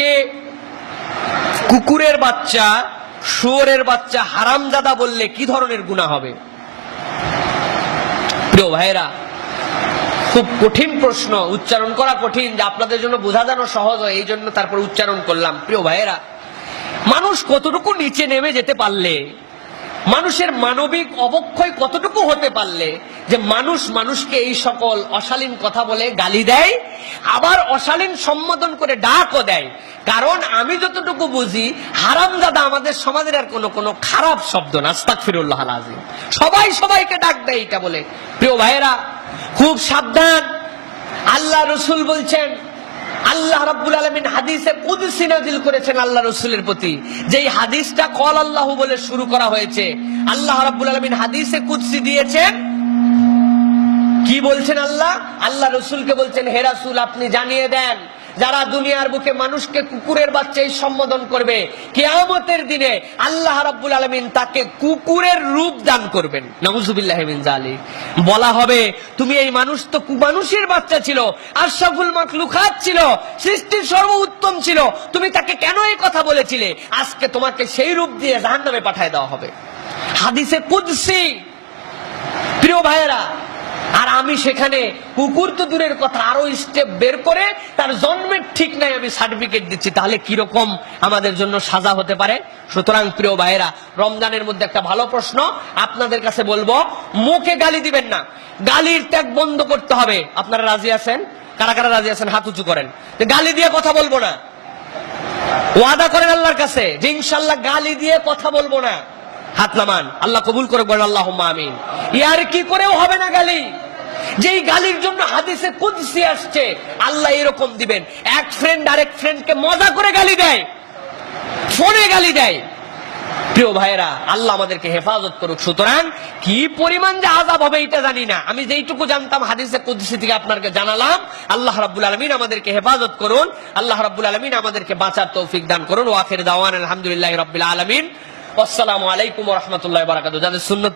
মানুষকে কুকুরের বাচ্চা, শুয়োরের বাচ্চা, হারামজাদা বললে কি ধরনের গুনাহ হবে? প্রিয় ভাইরা, খুব কঠিন প্রশ্ন, উচ্চারণ করা কঠিন, যে আপনাদের জন্য বোঝা যেন সহজ হয় এই জন্য তারপর উচ্চারণ করলাম। প্রিয় ভাইরা, মানুষ কতটুকু নিচে নেমে যেতে পারলে, মানুষের মানবিক অবক্ষয় কতটুকু হতে পারলে যে মানুষ মানুষকে এই সকল অশালীন কথা বলে গালি দেয়, আবার অশালীন সম্বোধন করে ডাকও দেয়। কারণ আমি যতটুকু বুঝি, হারামজাদা আমাদের সমাজের আর কোনো খারাপ শব্দ না। আস্তাগফিরুল্লাহ আল-আযীম। সবাই সবাইকে ডাক দেয় এটা বলে। প্রিয় ভাইয়েরা, খুব সাবধান। আল্লাহ রাসূল বলছেন, আল্লাহ রাব্বুল আলামিন হাদিসে কুদসি নাযিল করেছেন আল্লাহ রাসূলের প্রতি, যেই হাদিসটা কল আল্লাহু বলে শুরু করা হয়েছে। আল্লাহ রাব্বুল আলামিন হাদিসে কুদসি দিয়েছেন, কি বলছেন আল্লাহ? আল্লাহ রাসূলকে বলছেন, হে রাসূল, আপনি জানিয়ে দেন, যারা দুনিয়ার বুকে মানুষকে কুকুরের বাচ্চা সম্বোধন করবে, কিয়ামতের দিনে আল্লাহ রাব্বুল আলামিন তাকে কুকুরের রূপ দান করবেন। নাউযুবিল্লাহি মিন যালিক। বলা হবে, তুমি এই মানুষ তো মানুষের বাচ্চা ছিল, আশরাফুল মাখলুকাত ছিল, সৃষ্টির সর্বোত্তম ছিল, তুমি তাকে কেন এই কথা বলেছিলে? আজকে তোমাকে সেই রূপ দিয়ে জাহান্নামে পাঠিয়ে দেওয়া হবে। হাদিসে কুদসি। প্রিয় ভাইয়েরা, আর আমি সেখানে কুকুর তো দূরের কথা, আরো স্টেপ বের করে তার জন্মের ঠিক নাই আমি সার্টিফিকেট দিচ্ছি, তাহলে কিরকম আমাদের জন্য সাজা হতে পারে? সুতরাং প্রিয় ভাইয়েরা, রমজানের মধ্যে একটা ভালো প্রশ্ন আপনাদের কাছে বলবো, মুখে গালি দিবেন না, গালির ত্যাগ বন্ধ করতে হবে। আপনারা রাজি আছেন? কারা কারা রাজি আছেন হাত উঁচু করেন। গালি দিয়ে কথা বলবো না, ওয়াদা করেন আল্লাহর কাছে যে ইনশাআল্লাহ গালি দিয়ে কথা বলবো না। হাত নামান, আল্লাহ কবুল করে বলেন আল্লাহুম্মা আমিন। ইয়ার কি করেও হবে না গালি। যেই গালির জন্য হাদিসে কুদসি আসছে, আল্লাহ এরকম দিবেন। এক ফ্রেন্ড আরেক ফ্রেন্ডকে মজা করে গালি দেয়, ফোনে গালি দেয়। প্রিয় ভাইয়েরা, আল্লাহ আমাদেরকে হেফাজত করুক। সুতরাং কি পরিমাণ যে আযাব হবে এটা জানি না, আমি যেইটুকু জানতাম হাদিসে কুদসি থেকে আপনাকে জানালাম। আল্লাহ রাব্বুল আলামিন আমাদেরকে হেফাজত করুন, আল্লাহ রাব্বুল আলামিন আমাদেরকে বাঁচার তৌফিক দান করুন। ওয়া আখির দাওয়ানা আলহামদুলিল্লাহি রাব্বিল আলামিন। আসসালামু আলাইকুম ওয়া রাহমাতুল্লাহি ওয়া বারাকাতুহু। যাদের সুন্নাত